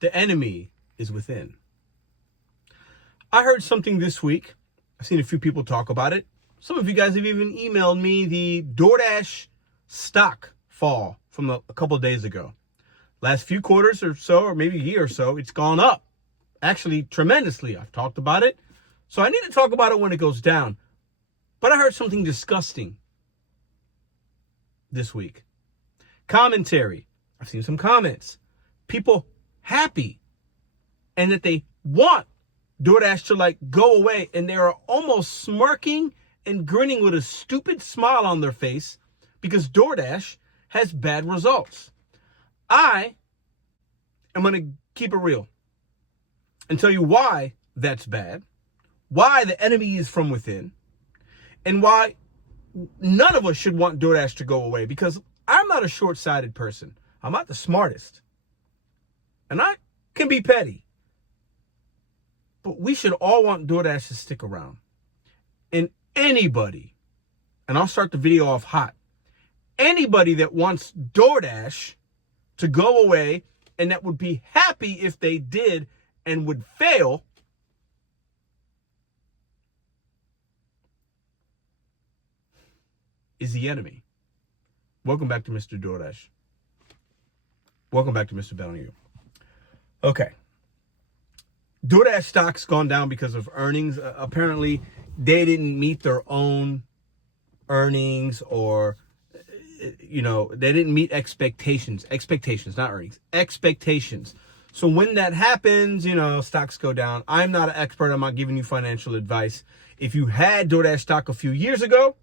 The enemy is within. I heard something this week. I've seen a few people talk about it. Some of you guys have even emailed me the DoorDash stock fall from a couple of days ago. Last few quarters or so, or maybe a year or so, it's gone up. Actually, tremendously. I've talked about it. So I need to talk about it when it goes down. But I heard something disgusting this week. Commentary. I've seen some comments. People happy and that they want DoorDash to go away, and they are almost smirking and grinning with a stupid smile on their face because DoorDash has bad results. I am going to keep it real and tell you why that's bad, why the enemy is from within, and why none of us should want DoorDash to go away, because I'm not a short-sighted person. I'm not the smartest. And I can be petty. But we should all want DoorDash to stick around. And anybody, and I'll start the video off hot, anybody that wants DoorDash to go away and that would be happy if they did and would fail, is the enemy. Welcome back to Mr. DoorDash. Welcome back to Mr.BetonYou. Okay. DoorDash stock's gone down because of earnings. Apparently, they didn't meet their own earnings, or, they didn't meet expectations. Expectations, not earnings. Expectations. So when that happens, stocks go down. I'm not an expert. I'm not giving you financial advice. If you had DoorDash stock a few years ago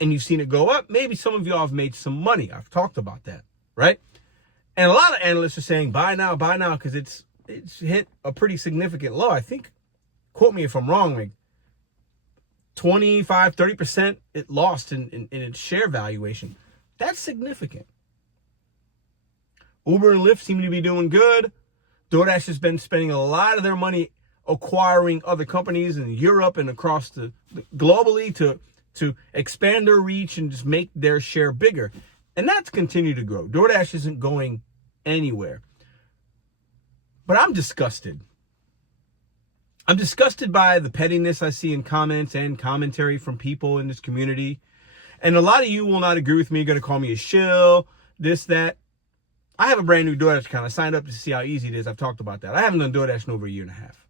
and you've seen it go up, maybe some of y'all have made some money. I've talked about that, right? And a lot of analysts are saying buy now, because it's hit a pretty significant low. I think, quote me if I'm wrong, 25, 30% it lost in its share valuation. That's significant. Uber and Lyft seem to be doing good. DoorDash has been spending a lot of their money acquiring other companies in Europe and across globally to expand their reach and just make their share bigger. And that's continued to grow. DoorDash isn't going anywhere. But I'm disgusted. I'm disgusted by the pettiness I see in comments and commentary from people in this community. And a lot of you will not agree with me. You're going to call me a shill, this, that. I have a brand new DoorDash account. I signed up to see how easy it is. I've talked about that. I haven't done DoorDash in over a year and a half.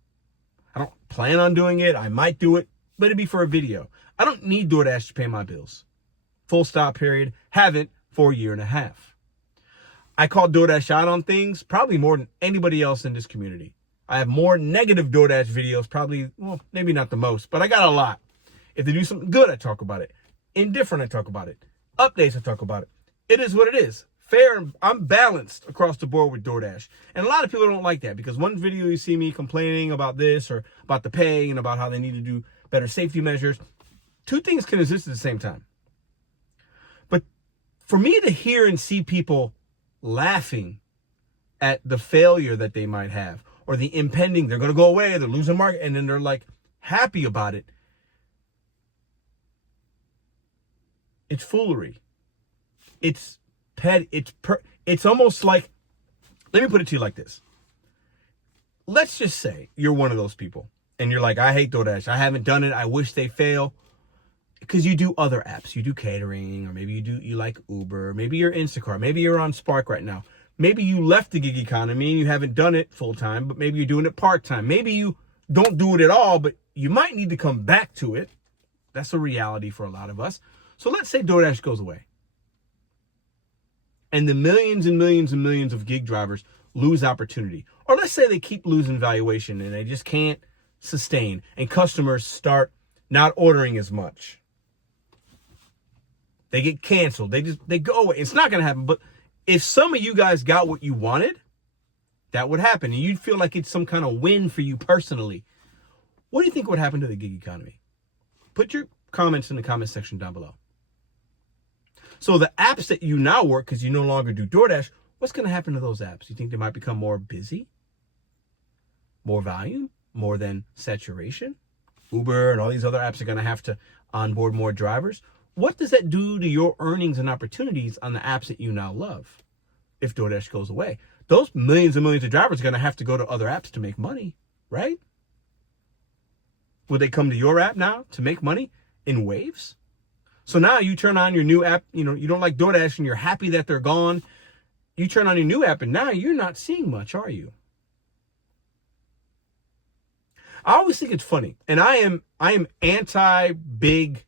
I don't plan on doing it. I might do it, but it'd be for a video. I don't need DoorDash to pay my bills. Full stop, period. Haven't for a year and a half. I call DoorDash out on things probably more than anybody else in this community. I have more negative DoorDash videos, probably, well, maybe not the most, but I got a lot. If they do something good, I talk about it. Indifferent, I talk about it. Updates, I talk about it. It is what it is. Fair, I'm balanced across the board with DoorDash. And a lot of people don't like that, because one video you see me complaining about this or about the pay and about how they need to do better safety measures. Two things can exist at the same time. But for me to hear and see people laughing at the failure that they might have, or the impending, they're going to go away, they're losing market, and then they're happy about it. It's foolery. It's it's almost like, let me put it to you like this. Let's just say you're one of those people and you're like, I hate DoorDash. I haven't done it. I wish they fail. Because you do other apps. You do catering, or maybe you like Uber, maybe you're Instacart, maybe you're on Spark right now. Maybe you left the gig economy and you haven't done it full time, but maybe you're doing it part time. Maybe you don't do it at all, but you might need to come back to it. That's a reality for a lot of us. So let's say DoorDash goes away. And the millions and millions and millions of gig drivers lose opportunity. Or let's say they keep losing valuation and they just can't sustain, and customers start not ordering as much. They get canceled. They go away. It's not going to happen. But if some of you guys got what you wanted, that would happen. And you'd feel like it's some kind of win for you personally. What do you think would happen to the gig economy? Put your comments in the comment section down below. So the apps that you now work, because you no longer do DoorDash, what's going to happen to those apps? You think they might become more busy? More volume? More than saturation? Uber and all these other apps are going to have to onboard more drivers. What does that do to your earnings and opportunities on the apps that you now love if DoorDash goes away? those millions and millions of drivers are going to have to go to other apps to make money, right? Will they come to your app now to make money in waves? So now you turn on your new app, you don't like DoorDash and you're happy that they're gone. You turn on your new app and now you're not seeing much, are you? I always think it's funny, and I am anti-big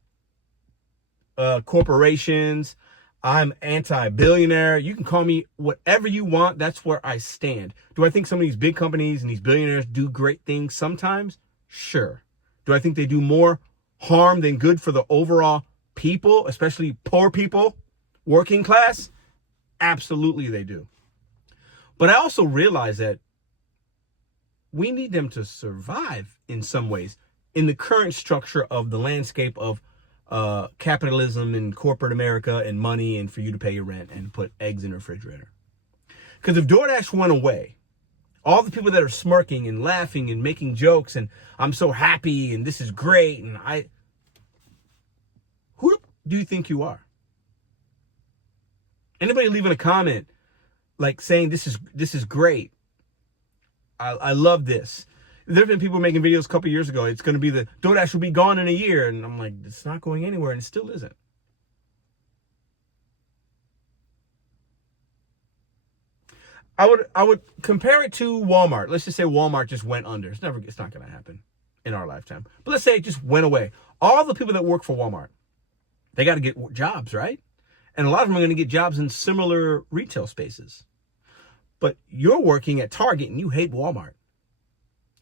corporations. I'm anti-billionaire. You can call me whatever you want. That's where I stand. Do I think some of these big companies and these billionaires do great things sometimes? Sure. Do I think they do more harm than good for the overall people, especially poor people, working class? Absolutely they do. But I also realize that we need them to survive in some ways in the current structure of the landscape of capitalism and corporate America and money, and for you to pay your rent and put eggs in the refrigerator. Because if DoorDash went away, all the people that are smirking and laughing and making jokes and I'm so happy and this is great and who do you think you are? Anybody leaving a comment like saying this is great? I love this. There have been people making videos a couple years ago. It's going to be the DoorDash will be gone in a year. And I'm like, it's not going anywhere. And it still isn't. I would compare it to Walmart. Let's just say Walmart just went under. It's not going to happen in our lifetime. But let's say it just went away. All the people that work for Walmart, they got to get jobs, right? And a lot of them are going to get jobs in similar retail spaces. But you're working at Target and you hate Walmart.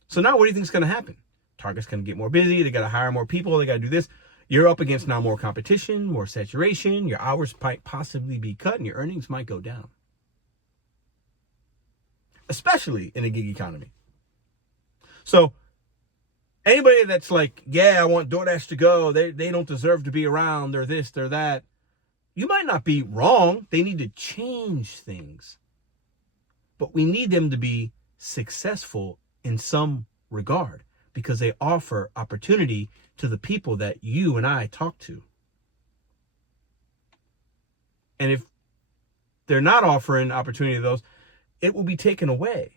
So now what do you think is going to happen? Target's going to get more busy. They got to hire more people. They got to do this. You're up against now more competition, more saturation. Your hours might possibly be cut and your earnings might go down. Especially in a gig economy. So anybody that's like, yeah, I want DoorDash to go. They don't deserve to be around. They're this, they're that. You might not be wrong. They need to change things. But we need them to be successful in some regard because they offer opportunity to the people that you and I talk to. And if they're not offering opportunity to those, it will be taken away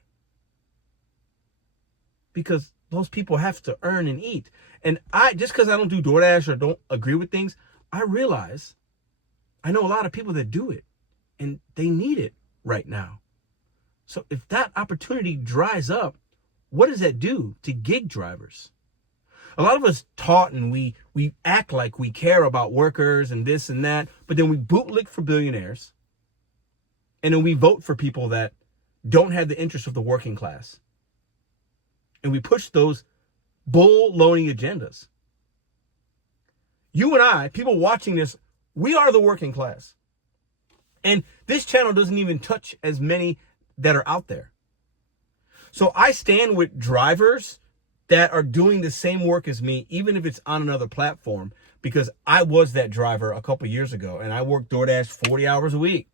because those people have to earn and eat. And just because I don't do DoorDash or don't agree with things, I realize I know a lot of people that do it and they need it right now. So if that opportunity dries up, what does that do to gig drivers? A lot of us taught and we act like we care about workers and this and that, but then we bootlick for billionaires. And then we vote for people that don't have the interest of the working class. And we push those bull-loading agendas. You and I, people watching this, we are the working class. And this channel doesn't even touch as many that are out there. So I stand with drivers that are doing the same work as me, even if it's on another platform, because I was that driver a couple years ago and I worked DoorDash 40 hours a week,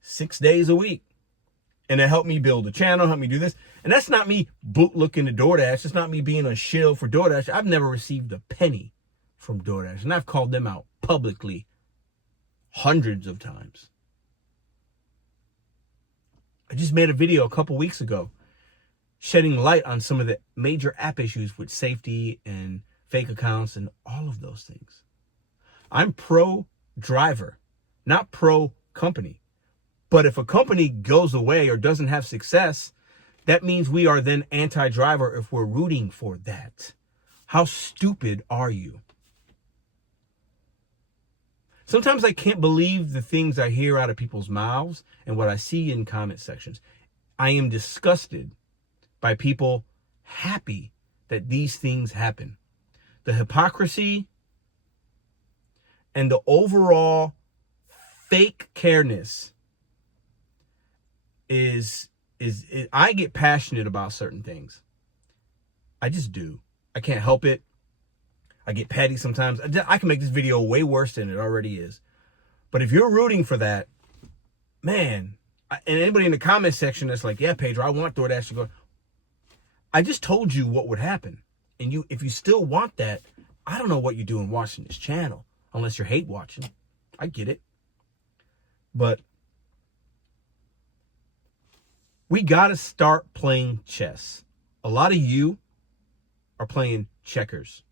6 days a week. And it helped me build a channel, helped me do this. And that's not me bootlicking to DoorDash. It's not me being a shill for DoorDash. I've never received a penny from DoorDash. And I've called them out publicly hundreds of times. I just made a video a couple weeks ago shedding light on some of the major app issues with safety and fake accounts and all of those things. I'm pro driver, not pro company. But if a company goes away or doesn't have success, that means we are then anti-driver if we're rooting for that. How stupid are you? Sometimes I can't believe the things I hear out of people's mouths and what I see in comment sections. I am disgusted by people happy that these things happen. The hypocrisy and the overall fake careness is I get passionate about certain things. I just do. I can't help it. I get petty sometimes. I can make this video way worse than it already is. But if you're rooting for that, man, and anybody in the comment section that's like, yeah, Pedro, I want DoorDash to go. I just told you what would happen. And if you still want that, I don't know what you're doing watching this channel, unless you're hate watching. I get it. But We got to start playing chess. A lot of you are playing checkers.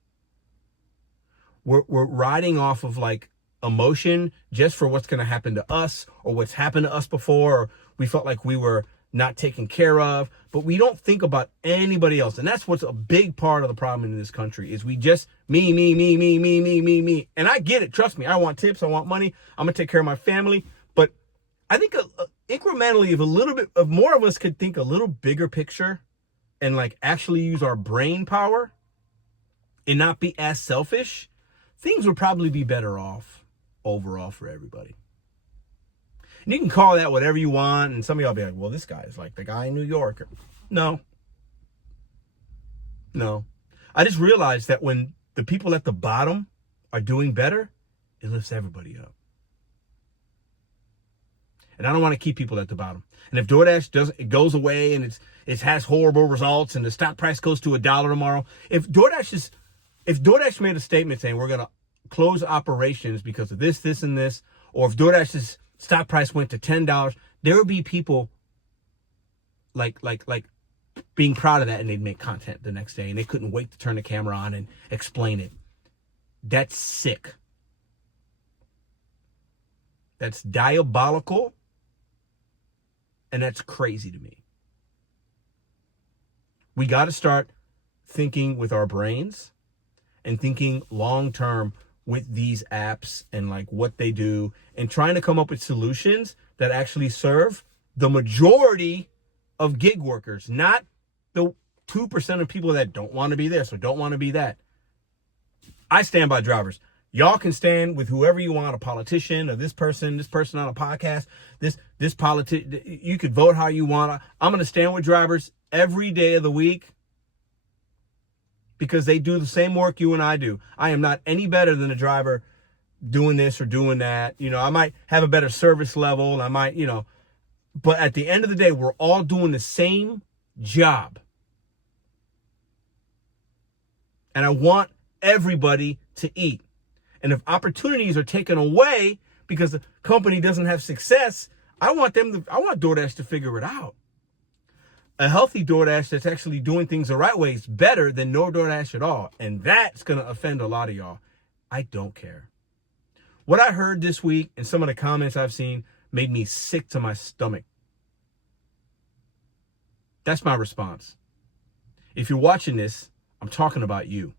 We're riding off of like emotion just for what's going to happen to us or what's happened to us before, or we felt like we were not taken care of, but we don't think about anybody else. And that's what's a big part of the problem in this country is we just me. And I get it. Trust me. I want tips. I want money. I'm going to take care of my family. But I think incrementally, if a little bit of more of us could think a little bigger picture and like actually use our brain power and not be as selfish, things would probably be better off overall for everybody. And you can call that whatever you want, and some of y'all be like, well, this guy is like the guy in New York. No. I just realized that when the people at the bottom are doing better, it lifts everybody up. And I don't want to keep people at the bottom. And if DoorDash it goes away and it has horrible results and the stock price goes to $1 tomorrow, if DoorDash made a statement saying we're going to close operations because of this, and this, or if DoorDash's stock price went to $10, there would be people like being proud of that, and they'd make content the next day and they couldn't wait to turn the camera on and explain it. That's sick. That's diabolical. And that's crazy to me. We got to start thinking with our brains and thinking long term with these apps and like what they do and trying to come up with solutions that actually serve the majority of gig workers, not the 2% of people that don't want to be this or don't want to be that. I stand by drivers. Y'all can stand with whoever you want, a politician or this person on a podcast, this politician. You could vote how you want. I'm going to stand with drivers every day of the week because they do the same work you and I do. I am not any better than a driver doing this or doing that. You know, I might have a better service level. I might, but at the end of the day, we're all doing the same job. And I want everybody to eat. And if opportunities are taken away because the company doesn't have success, I want DoorDash to figure it out. A healthy DoorDash that's actually doing things the right way is better than no DoorDash at all. And that's going to offend a lot of y'all. I don't care. What I heard this week and some of the comments I've seen made me sick to my stomach. That's my response. If you're watching this, I'm talking about you.